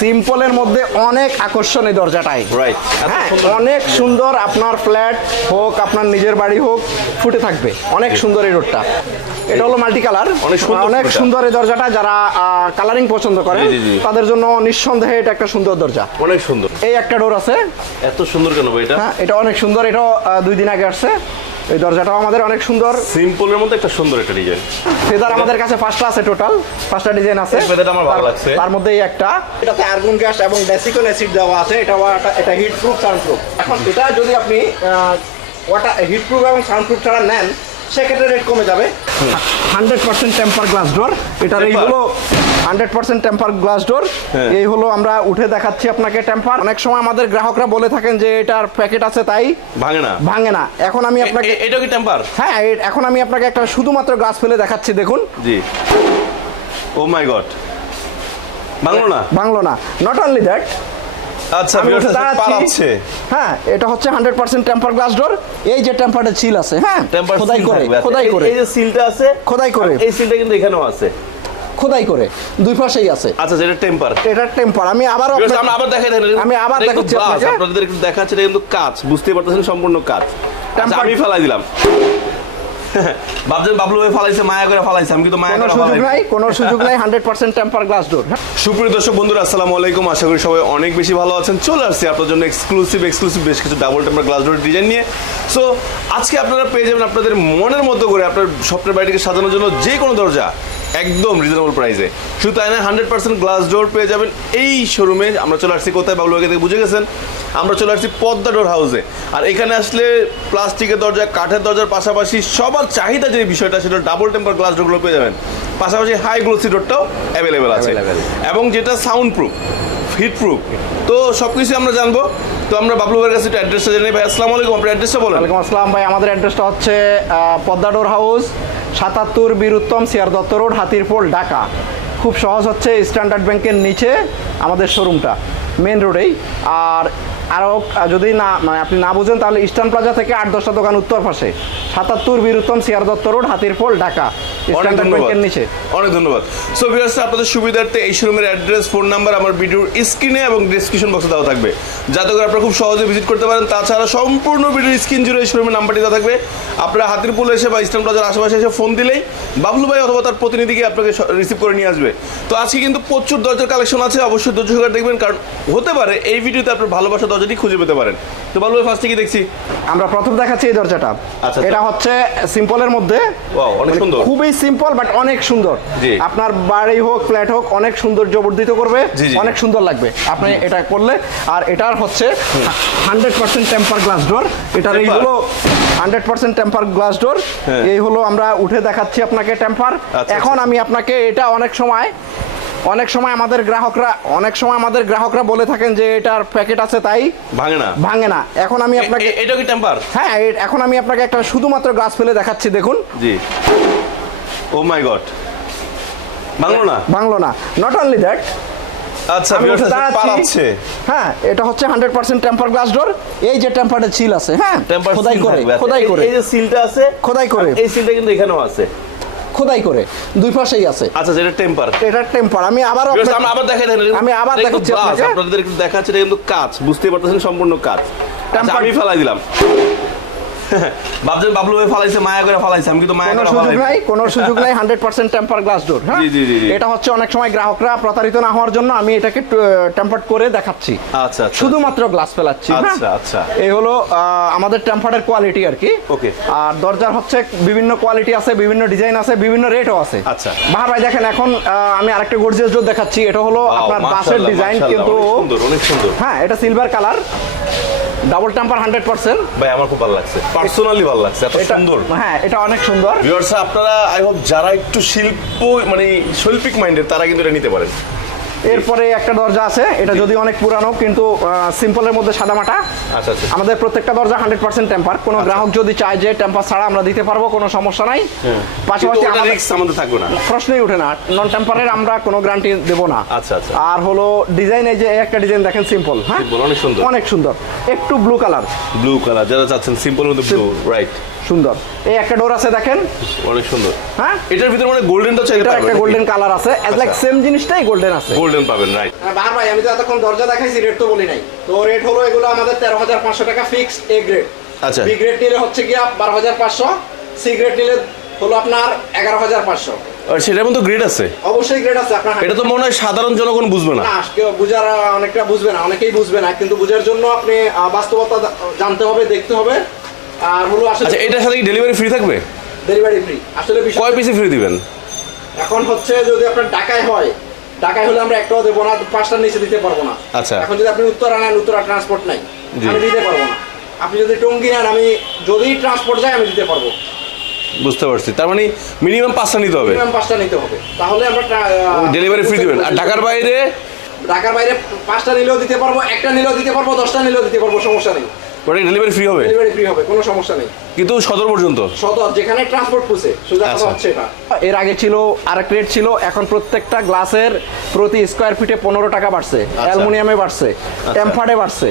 সিম্পলের মধ্যে অনেক আকর্ষণ এই দরজাটাই হ্যাঁ অনেক সুন্দর আপনার ফ্ল্যাট হোক আপনার নিজের বাড়ি হোক ফুটে থাকবে। অনেক সুন্দর এই রোডটা। এটা হলো মাল্টি কালার অনেক সুন্দর অনেক সুন্দর এই দরজাটা যারা কালারিং পছন্দ করে। তাদের জন্য নিঃসন্দেহে এটা একটা সুন্দর দরজা। অনেক সুন্দর। এই একটা ডোর আছে। এত সুন্দর কেন এটা? হ্যাঁ এটা অনেক সুন্দর। এটা দুই দিন আগে আসছে। এই দরজাটাও আমাদের অনেক সুন্দর। সিম্পলের মধ্যে একটা সুন্দর একটা ডিজাইন ফেদার আমাদের কাছে পাঁচটা আছে টোটাল পাঁচটা ডিজাইন আছে। ফেদারটা আমার ভালো লাগছে। তার মধ্যে এই একটা। এটাতে আর্গন গ্যাস এবং ডেসিকন অ্যাসিড দেওয়া আছে। এটা এটা হিট প্রুফ সাউন্ড প্রুফ এখন এটা যদি আপনি ওয়াটার হিট প্রুফ এবং সাউন্ড প্রুফ ছাড়া নেন সেক্ষেত্রে রেট কমে যাবে। Hundred percent temper glass door এটার এই? হলো hundred percent temper glass door. এই হলো আমরা উঠে দেখাচ্ছি আপনাকে টেম্পার অনেক সময় আমাদের গ্রাহকরা বলে থাকেন যে এটার প্যাকেট আছে তাই ভাঙে না। ভাঙে না। এখন আমি আপনাকে এ- এটাও কি টেম্পার হ্যাঁ এখন আমি আপনাকে একটা শুধুমাত্র গ্লাস ফেলে দেখাচ্ছি দেখুন। জি। ও মাই গড বাংলো না? বাংলো না। নট অনলি দ্যাট আচ্ছা। পালাচ্ছে। হ্যাঁ এটা হচ্ছে hundred percent temper glass door এই যে টেম্পারটা চিল আছে হ্যাঁ টেম্পার খোদাই করে খোদাই করে। এই যে সিলটা আছে খোদাই করে। এই সিলটা কিন্তু এখানেও আছে। খোদাই করে দুই পাশেই আছে। আচ্ছা যেটা টেম্পার এটা টেম্পার আমি আমরা আবার দেখাই আমি আবার দেখাচ্ছি glass, আপনাদের একটু দেখাচ্ছে এটা কিন্তু কাজ বুঝতে পারতেছেন সম্পূর্ণ কাজ আচ্ছা, আমি ফেলাই দিলাম। বাবলু ভাই ফালাইছে মায়া করে ফালাইছে আমি কিন্তু মায়া কোনো করে ফালাই নাই কোনো সুযোগ নাই hundred percent temper glass door সুপ্রিয় দর্শক বন্ধুরা, আসসালামু আলাইকুম। আশা করি সবাই অনেক বেশি ভালো আছেন। চলে আসছি আপনার জন্য এক্সক্লুসিভ এক্সক্লুসিভ বেশ কিছু double temper glass door design নিয়ে। সো আজকে আপনারা পেয়ে যাবেন আপনাদের মনের মতো করে আপনার স্বপ্নের বাড়িটিকে সাজানোর জন্য যে কোনো দরজা একদম রিজনেবল প্রাইসে শুধু তাই না হান্ড্রেড পার্সেন্ট গ্লাস ডোর পেয়ে যাবেন এই শোরুমে আমরা চলে আসছি কোথায়? বাবলু থেকে বুঝে গেছেন। আমরা চলে আসছি পদ্মা ডোর হাউসে আর এখানে আসলে প্লাস্টিকের দরজা, কাঠের দরজার পাশাপাশি সবার চাহিদা যে বিষয়টা, সেটা ডাবল টেম্পার গ্লাস ডোরগুলো পেয়ে যাবেন। পাশাপাশি হাই গ্লোসি ডোরটাও অ্যাভেলেবেল আছে। এবং যেটা সাউন্ড প্রুফ হিট প্রুফ তো সব কিছু আমরা জানব। তো আমরা বাবলু ভাইয়ের কাছে একটু অ্যাড্রেসটা জেনে। ভাই আসসালামু আলাইকুম আপনার অ্যাড্রেসটা বলেন। ওয়ালাইকুম আসসালাম ভাই আমাদের অ্যাড্রেসটা হচ্ছে আহ, পদ্মা ডোর হাউস সাতাত্তর Bir Uttam C R Datta road Hatirpool Dhaka. খুব সহজ হচ্ছে স্ট্যান্ডার্ড ব্যাংকের নিচে আমাদের শোরুমটা মেন রোডেই আর আরও যদি না মানে আপনি না বুঝেন তাহলে ইস্টার্ন প্লাজা থেকে আট দশটা দোকান উত্তর পাশে। সাতাত্তর Bir Uttam C R Datta road Hatirpool Dhaka. অনেক ধন্যবাদ। নিচে। অনেক ধন্যবাদ। সো ভিউয়ার্স আপনাদের সুবিধার্থে এই শোরুমের অ্যাড্রেস ফোন নাম্বার আমার ভিডিওর স্ক্রিনে এবং ডিসক্রিপশন বক্সে দেওয়া থাকবে। যাতে করে আপনারা খুব সহজে ভিজিট করতে পারেন। তাছাড়া সম্পূর্ণ ভিডিওর স্ক্রিন জুড়ে এই শোরুমের নাম্বারটি দেওয়া থাকবে। আপনারা হাতিরপুল এসে বা ইস্টার্ন প্লাজার আশেপাশে এসে ফোন দিলেই বাবলু ভাই অথবা তার প্রতিনিধিকে আপনাকে রিসিভ করে নিয়ে আসবে। তো আজকে কিন্তু প্রচুর দরজার কালেকশন আছে। অবশ্যই ধৈর্য সহকারে দেখবেন। কারণ হতে পারে এই ভিডিওতে আপনার ভালোবাসা দরজাটি খুঁজে পেতে পারেন। তো বাবলু ভাই ফার্স্টে কি দেখছি? আমরা প্রথম দেখাচ্ছি এই দরজাটা। আচ্ছা। এটা হচ্ছে সিম্পলের মধ্যে। Wow, অনেক সুন্দর। খুবই সিম্পল বাট অনেক সুন্দর। আপনার বাড়ি হোক ফ্ল্যাট হোক অনেক সুন্দর জবরদস্ত করবে। অনেক সুন্দর লাগবে। আপনি এটা করলে আর এটার হচ্ছে hundred percent temper glass door এটার এই হলো hundred percent temper glass door. এই হলো আমরা উঠে দেখাচ্ছি আপনাকে টেম্পার আচ্ছা, এখন আচ্ছা। আমি আপনাকে এটা অনেক সময় অনেক সময় আমাদের গ্রাহকরা অনেক সময় আমাদের গ্রাহকরা বলে থাকেন যে এটার প্যাকেট আছে তাই ভাঙে না। ভাঙে না। এখন আমি আপনাকে এ- এটাও কি টেম্পার হ্যাঁ এখন আমি আপনাকে একটা শুধুমাত্র গ্লাস ফেলে দেখাচ্ছি দেখুন। জি। ও মাই গড বাংলো না? বাংলো না। নট অনলি দ্যাট আচ্ছা হ্যাঁ এটা হচ্ছে hundred percent temper glass door এই যে টেম্পারটা চিল আছে হ্যাঁ খোদাই করে খোদাই করে। এই যে সিলটা আছে খোদাই করে। এই সিলটা কিন্তু এখানেও আছে। খোদাই করে। দুই পাশেই আছে। আচ্ছা যেটা টেম্পার এটা টেম্পার আমি আবারও আমরা আবার দেখাই দেন আমি আবার দেখাচ্ছি আপনাদের একটু দেখাচ্ছে এটা কিন্তু কাজ বুঝতে পারতেছেন সম্পূর্ণ কাজ আচ্ছা, আমি ফেলাই দিলাম। ভাবছেন বাবলু ভাই ফালাইছে মায়া করে ফালাইছে আমি কিন্তু মায়া করে সুযোগ নাই কোনো সুযোগ নাই hundred percent temper glass door হ্যাঁ জি, জি। এটা হচ্ছে অনেক সময় গ্রাহকরা প্রতারিত না হওয়ার জন্য আমি এটাকে টেম্পার্ড করে দেখাচ্ছি আচ্ছা আচ্ছা শুধুমাত্র গ্লাস ফেলাচ্ছি হ্যাঁ? আচ্ছা, আচ্ছা। এই হলো আমাদের টেম্পার্ডের কোয়ালিটি আর কি Okay. আর দরজার হচ্ছে বিভিন্ন কোয়ালিটি আছে বিভিন্ন ডিজাইন আছে বিভিন্ন রেটও আছে আচ্ছা। বাহার ভাই দেখেন এখন আমি আরেকটা গর্জিয়াস ডোর দেখাচ্ছি এটা হলো আপনার বাসের ডিজাইন কিন্তু সুন্দর অনেক সুন্দর হ্যাঁ এটা silver colour double temper hundred percent ভাই আমার খুব ভালো লাগছে। পার্সোনালি ভালো লাগছে এত সুন্দর। হ্যাঁ এটা অনেক সুন্দর। ভিউয়ার্স আপনারা আই হোপ যারা একটু শিল্প মানে শৈল্পিক মাইন্ডের তারা কিন্তু এটা নিতে পারেন। এরপরে একটা দরজা আছে এটা যদি অনেক পুরানো কিন্তু সিম্পলের মধ্যে সাদামাটা আচ্ছা আচ্ছা। আমাদের প্রত্যেকটা দরজা হান্ড্রেড পার্সেন্ট টেম্পার কোনো গ্রাহক যদি চায় যে টেম্পার ছাড়া আমরা দিতে পারব কোনো সমস্যা নাই। পাশাপাশি কিন্তু আমাদের থাকবে না। প্রশ্নই উঠে না। নন টেম্পারের আমরা কোনো গ্যারান্টি দেবো না। আচ্ছা, আচ্ছা। আর হলো ডিজাইন এই যে একটা ডিজাইন দেখেন সিম্পল হ্যাঁ? অনেক সুন্দর। অনেক সুন্দর। একটু ব্লু কালার ব্লু কালার যারা চাচ্ছেন সিম্পল মধ্যে ব্লু রাইট সুন্দর। এই একটা ডোর আছে দেখেন। অনেক সুন্দর। হ্যাঁ? এটার ভিতরে মানে গোল্ডেনটা চাইলে এটা একটা গোল্ডেন কালার আছে। অ্যাজ লাইক সেম জিনিসটাই গোল্ডেন আছে। গোল্ডেন পাবেন রাইট বার ভাই আমি তো এতক্ষণ দরজা দেখাইছি রেট তো বলি নাই। তো রেট হলো এগুলো আমাদের তেরো হাজার পাঁচশো টাকা ফিক্সড এ গ্রেড আচ্ছা। বি গ্রেড নিলে হচ্ছে গিয়া বারো হাজার পাঁচশো সি গ্রেড নিলে হলো আপনার এগারো হাজার পাঁচশো। আর সেটার মধ্যে গ্রেড আছে? অবশ্যই গ্রেড আছে আপনার এটা তো মনে হয় সাধারণ জনগণ বুঝবে না। কেউ বুঝার অনেকটা বুঝবে না অনেকেই বুঝবে না কিন্তু বুঝার জন্য আপনি বাস্তবতা জানতে হবে দেখতে হবে। আর হলো আসলে আচ্ছা এটার সাথে কি ডেলিভারি ফ্রি থাকবে? ডেলিভারি ফ্রি আসলে কয় পিসে ফ্রি দিবেন? এখন হচ্ছে যদি আপনার ঢাকায় হয় ঢাকায় হলে আমরা একটাও দেবো না পাঁচটার নিচে দিতে পারব না। আচ্ছা। এখন যদি আপনি উত্তরা নেন উত্তরা ট্রান্সপোর্ট নাই আমি দিতে পারব না। আপনি যদি টঙ্গি নেন আমি যদি ট্রান্সপোর্ট যায় আমি দিতে পারব। বুঝতে পারছি। তার মানে মিনিমাম পাঁচটা নিতে হবে? মিনিমাম পাঁচটা নিতে হবে। তাহলে আমরা ডেলিভারি ফ্রি দিবেন। আর ঢাকার বাইরে? ঢাকার বাইরে পাঁচটা নিলেও দিতে পারব একটা নিলেও দিতে পারব দশটা নিলেও দিতে পারব সমস্যা নেই। ওটা ডেলিভারি ফ্রি হবে? ডেলিভারি ফ্রি হবে কোনো সমস্যা নেই। কিন্তু সদর পর্যন্ত? সদর যেখানে ট্রান্সপোর্ট পুষে সোজা কথা আচ্ছা। হচ্ছে এটা। এর আগে ছিল আরেক রেট ছিল এখন প্রত্যেকটা গ্লাসের প্রতি স্কোয়ার ফিটে পনেরো টাকা বাড়ছে। অ্যালুমিনিয়ামে বাড়ছে টেম্পার্ডে বাড়ছে।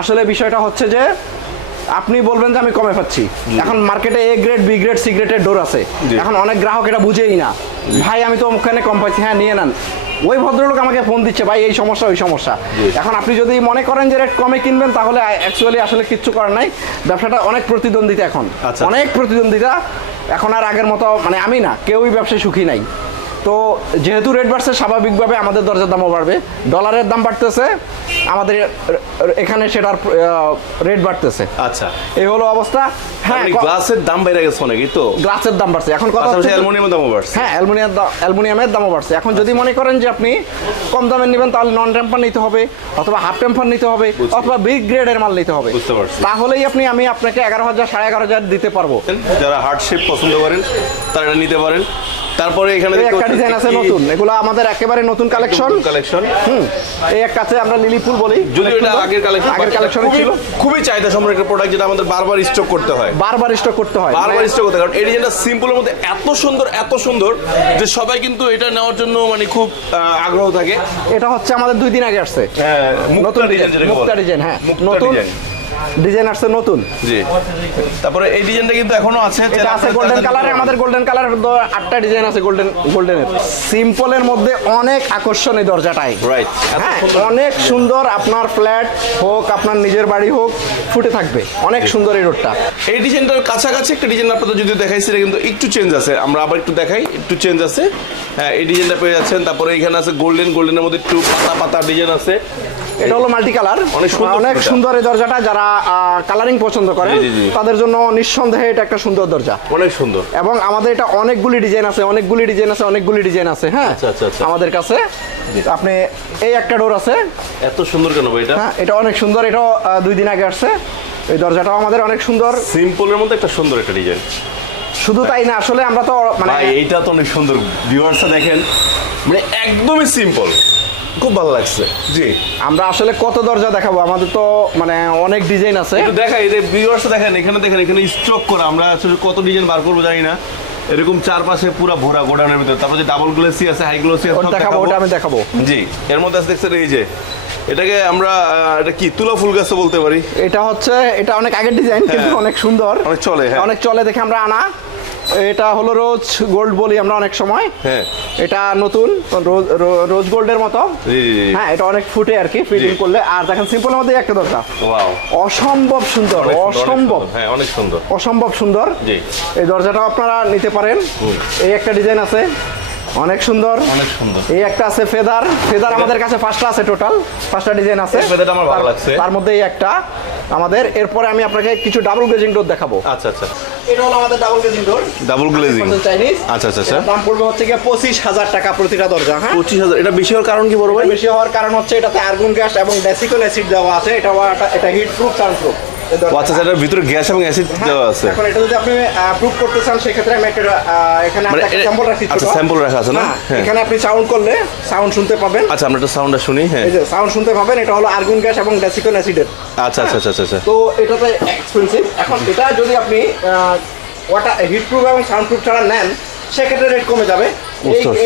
আসলে বিষয়টা হচ্ছে যে আপনি বলবেন যে আমি কমে পাচ্ছি। এখন মার্কেটে A grade B grade C গ্রেডের ডোর আছে। এখন অনেক গ্রাহক এটা বুঝেই না। ভাই আমি তো ওখানে কম পাইছি হ্যাঁ নিয়ে নেন। ওই ভদ্রলোক আমাকে ফোন দিচ্ছে ভাই এই সমস্যা ওই সমস্যা। এখন আপনি যদি মনে করেন যে রেট কমে কিনবেন তাহলে অ্যাকচুয়ালি আসলে কিচ্ছু করার নাই। ব্যবসাটা অনেক প্রতিদ্বন্দ্বিতা এখন। আচ্ছা। অনেক প্রতিদ্বন্দ্বিতা। এখন আর আগের মতো মানে আমি না কেউই ব্যবসায় সুখী নাই। তো যেহেতু রেট বাড়ছে স্বাভাবিকভাবে আমাদের দরজার দামও বাড়বে ডলারের দাম বাড়তেছে আমাদের এখানে সেটার রেট বাড়তেছে। আচ্ছা। এই হলো অবস্থা। হ্যাঁ গ্লাসের দাম বেড়ে গেছে অনেকই তো। গ্লাসের দাম বাড়ছে। এখন কথা হচ্ছে অ্যালুমিনিয়ামের দামও বাড়ছে। হ্যাঁ অ্যালুমিনিয়াম অ্যালুমিনিয়ামের দামও বাড়ছে। এখন যদি মনে করেন যে আপনি কম দামের নেবেন তাহলে নন টেম্পার নিতে হবে অথবা হাফ টেম্পার নিতে হবে অথবা বিগ গ্রেডের মাল নিতে হবে। বুঝতে পারছি। তাহলেই আপনি আমি আপনাকে এগারো হাজার সাড়ে এগারো হাজার দিতে পারব। যারা হার্ড শেপ পছন্দ করেন তারা এটা নিতে পারেন। তারপরে এখানে একটা ডিজাইন আছে নতুন। এগুলো আমাদের একেবারে নতুন কালেকশন কালেকশন হুম। এই একটা আছে আমরা লিলি ফুল বলি। যদি অনেক এটা আগের কালেকশন আগের কালেকশনে ছিল। খুবই চাহিদা সম্পন্ন একটা প্রোডাক্ট যেটা আমাদের বারবার স্টক করতে হয়। বারবার স্টক করতে হয়। বারবার মানে- স্টক করতে হয়। কারণ এই ডিজাইনটা সিম্পলের মধ্যে এত সুন্দর এত সুন্দর যে সবাই কিন্তু এটা নেওয়ার জন্য মানে খুব আগ্রহ থাকে। এটা হচ্ছে আমাদের দুই দিন আগে আসছে। হ্যাঁ মুক্তা ডিজাইন মুক্তা ডিজাইন হ্যাঁ। নতুন ডিজাইন আসছে নতুন। জি। তারপরে এই ডিজাইনটা কিন্তু এখনও আছে এটা আছে গোল্ডেন কালারে আমাদের গোল্ডেন কালার আটটা ডিজাইন আছে গোল্ডেন গোল্ডেনের সিম্পলের মধ্যে অনেক আকর্ষণ এই দরজাটাই। রাইট হ্যাঁ অনেক সুন্দর আপনার ফ্ল্যাট হোক আপনার নিজের বাড়ি হোক ফুটে থাকবে। অনেক সুন্দর এই রোডটা এই ডিজাইনটার কাছাকাছি একটা ডিজাইন আপনাদের যদি দেখাই সেটা কিন্তু একটু চেঞ্জ আছে। আমরা আবার একটু দেখাই একটু চেঞ্জ আছে। হ্যাঁ এই ডিজাইনটা পেয়ে যাচ্ছেন। তারপরে এখানে আছে গোল্ডেন গোল্ডেনের মধ্যে একটু পাতা পাতা ডিজাইন আছে। এটা হলো মাল্টি কালার। অনেক সুন্দর অনেক সুন্দর এই দরজাটা যারা কালারিং পছন্দ করে। তাদের জন্য নিঃসন্দেহে এটা একটা সুন্দর দরজা। অনেক সুন্দর। এবং আমাদের এটা অনেকগুলি ডিজাইন আছে অনেকগুলি ডিজাইন আছে অনেকগুলি ডিজাইন আছে হ্যাঁ? আচ্ছা, আচ্ছা, আচ্ছা। আমাদের কাছে। আপনি এই একটা ডোর আছে। এত সুন্দর কেন ভাই এটা? হ্যাঁ এটা অনেক সুন্দর এটা দুই দিন আগে আসছে। এই দরজাটাও আমাদের অনেক সুন্দর। সিম্পলের মধ্যে একটা সুন্দর একটা ডিজাইন শুধু তাই না আসলে আমরা তো মানে এইটা তো অনেক সুন্দর। ভিউয়ার্সটা দেখেন মানে একদমই সিম্পল খুব ভালো লাগছে। জি। আমরা আসলে কত দরজা দেখাবো? আমাদের তো মানে অনেক ডিজাইন আছে। একটু দেখাই এই ভিউয়ার্সটা দেখেন এখানে দেখেন এখানে স্ট্রোক করা। আমরা আসলে কত ডিজাইন বার করব জানি না। এরকম চারপাশে পুরো ভরা গোডাউনের ভিতরে। তারপর যে ডাবল গ্লেসি আছে হাই গ্লোসি আছে ওটা দেখাবো ওটা আমি দেখাবো। জি। এর মধ্যে আছে দেখছেন এই যে এটাকে আমরা এটা কি তুলা ফুল গাছ বলতে পারি? এটা হচ্ছে এটা অনেক আগের ডিজাইন কিন্তু হ্যাঁ। অনেক সুন্দর। অনেক চলে, হ্যাঁ। অনেক চলে দেখে আমরা আনা। এটা হলো রোজ গোল্ড বলি আমরা অনেক সময়। হ্যাঁ। এটা নতুন রোজ গোল্ডের মতো। হ্যাঁ এটা অনেক ফুটে আর কি ফিটিং করলে। আর দেখেন সিম্পলের মধ্যে একটা দরকার। অসম্ভব সুন্দর অসম্ভব। হ্যাঁ অনেক সুন্দর। অসম্ভব সুন্দর। এই দরজাটাও আপনারা নিতে পারেন। এই একটা ডিজাইন আছে। অনেক সুন্দর। অনেক সুন্দর। এই একটা আছে ফেদার। ফেদার আমাদের কাছে পাঁচটা আছে টোটাল পাঁচটা ডিজাইন আছে। featherটা আমার ভালো লাগছে। তার মধ্যে এই একটা আমাদের। এরপরে আমি আপনাকে কিছু ডাবল গ্লেজিং ডোর দেখাবো। আচ্ছা আচ্ছা। এটা হলো আমাদের double glazing door double glazing Chinese? আচ্ছা আচ্ছা আচ্ছা। দাম পড়বে হচ্ছে গিয়ে পঁচিশ হাজার টাকা প্রতিটা দরজা হ্যাঁ? পঁচিশ হাজার। এটা বেশি হওয়ার কারণ কি বড় ভাই? বেশি হওয়ার কারণ হচ্ছে এটাতে আর্গুন গ্যাস এবং ডেসিকল অ্যাসিড দেওয়া আছে। এটা এটা হিট প্রুফ সান প্রুফ আচ্ছা আচ্ছা, এটার ভিতরে গ্যাস এবং অ্যাসিড দেওয়া আছে। এখন এটা যদি আপনি করতে চান সেক্ষেত্রে আমি একটা এখানে মানে স্যাম্পল রাখছি আচ্ছা, sample রাখা আছে না? হ্যাঁ, হ্যাঁ। এখানে আপনি সাউন্ড করলে সাউন্ড শুনতে পাবেন। আচ্ছা আমরা একটা সাউন্ডটা শুনি হ্যাঁ। এই যে সাউন্ড শুনতে পাবেন এটা হলো আর্গুন গ্যাস এবং ডেসিকন অ্যাসিডের আচ্ছা আচ্ছা আচ্ছা আচ্ছা তো এটাতে এক্সপেন্সিভ এখন এটা যদি আপনি ওয়াটার হিট প্রুফ এবং সাউন্ড প্রুফ ছাড়া নেন সেক্ষেত্রে রেট কমে যাবে।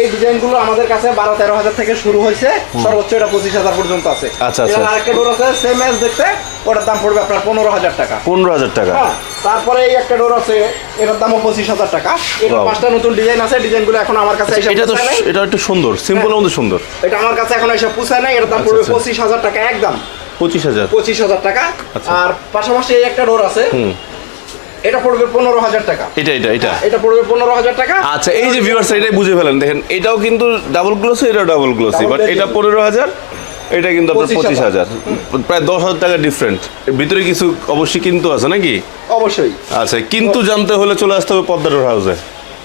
এই ডিজাইনগুলো আমাদের কাছে বারো তেরো হাজার থেকে শুরু হয়েছে। সর্বোচ্চ এটা পঁচিশ হাজার পর্যন্ত আছে। আচ্ছা, আচ্ছা। আরেকটা ডোর আছে সেম এজ দেখতে ওটার দাম পড়বে আপনার পনেরো হাজার টাকা। পনেরো হাজার টাকা। হ্যাঁ তারপরে এই একটা ডোর আছে এটার দামও পঁচিশ হাজার টাকা। এটা পাঁচটা নতুন ডিজাইন আছে ডিজাইনগুলো এখন আমার কাছে এসে এটা তো এটা একটু সুন্দর সিম্পল মধ্যে সুন্দর। এটা আমার কাছে এখন এসে পুষায় নাই এটার দাম পড়বে আচ্ছা। পঁচিশ হাজার টাকা একদম। পঁচিশ হাজার। পঁচিশ হাজার টাকা। আচ্ছা। আর পাশাপাশি এই একটা ডোর আছে। এটা পড়বে পনেরো হাজার টাকা। এটা এটা এটা। এটা পড়বে পনেরো হাজার টাকা। আচ্ছা এই যে ভিউয়ার্স এটাই বুঝে ফেলেন। দেখেন এটাও কিন্তু ডাবল গ্লোসি এটাও ডাবল গ্লোসি বাট এটা পনেরো হাজার এটা কিন্তু আপনার পঁচিশ হাজার। প্রায় দশ হাজার টাকা ডিফারেন্ট ভিতরে কিছু অবশ্যই কিন্তু আছে নাকি? অবশ্যই। আচ্ছা কিন্তু জানতে হলে চলে আসতে হবে পদ্মাটোর হাউসে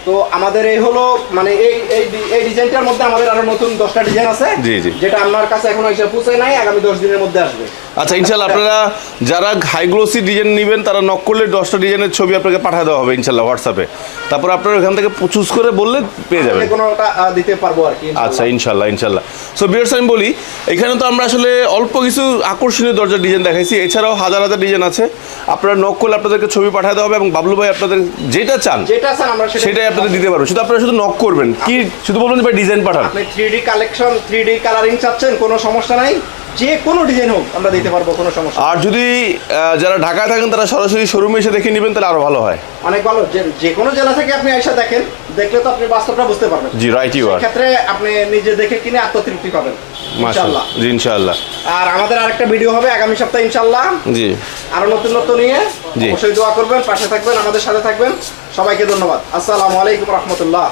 তো আমাদের এই হলো মানে এই এই এই ডিজাইনটার মধ্যে আমাদের আরও নতুন দশটা ডিজাইন আছে জি, জি। যেটা আমার কাছে এখন এসে পুষে নাই আগামী দশ দিনের মধ্যে আসবে। আচ্ছা ইনশাল্লাহ আপনারা যারা হাই গ্লোসি ডিজাইন নেবেন তারা নক করলে দশটা ডিজাইনের ছবি আপনাকে পাঠিয়ে দেওয়া হবে ইনশাল্লাহ হোয়াটসঅ্যাপে তারপর আপনারা ওখান থেকে চুজ করে বললে পেয়ে যাবেন। কোনোটা দিতে পারব আর কি আচ্ছা ইনশাল্লাহ ইনশাল্লাহ সো বিয়ার্স আমি বলি এখানে তো আমরা আসলে অল্প কিছু আকর্ষণীয় দরজার ডিজাইন দেখাইছি এছাড়াও হাজার হাজার ডিজাইন আছে। আপনারা নক করলে আপনাদেরকে ছবি পাঠাতে হবে এবং বাবলু ভাই আপনাদের যেটা চান যেটা চান আমরা সেটাই আপনাদের দিতে পারব শুধু আপনারা শুধু নক করবেন। কি শুধু বলবেন ডিজাইন পাঠান। আপনি three collection three D colouring চাচ্ছেন, কোনো সমস্যা নাই? যে কোনো ডিজাইন হোক আমরা দিতে পারব কোনো সমস্যা আর যদি যারা ঢাকায় থাকেন তারা সরাসরি শোরুমে এসে দেখে নেবেন তাহলে আরও ভালো হয়। অনেক ভালো। যে কোনো জেলা থেকে আপনি এসে দেখেন দেখলে তো আপনি বাস্তবটা বুঝতে পারবেন। জি রাইট ইউ আর ক্ষেত্রে আপনি নিজে দেখে কিনে আত্মতৃপ্তি পাবেন মাশাআল্লাহ। জি ইনশাআল্লাহ। আর আমাদের আরেকটা ভিডিও হবে আগামী সপ্তাহে ইনশাআল্লাহ। জি। আরও নতুন নতুন নিয়ে। অবশ্যই দোয়া করবেন পাশে থাকবেন আমাদের সাথে থাকবেন। সবাইকে ধন্যবাদ। আসসালামু আলাইকুম রহমতুল্লাহ।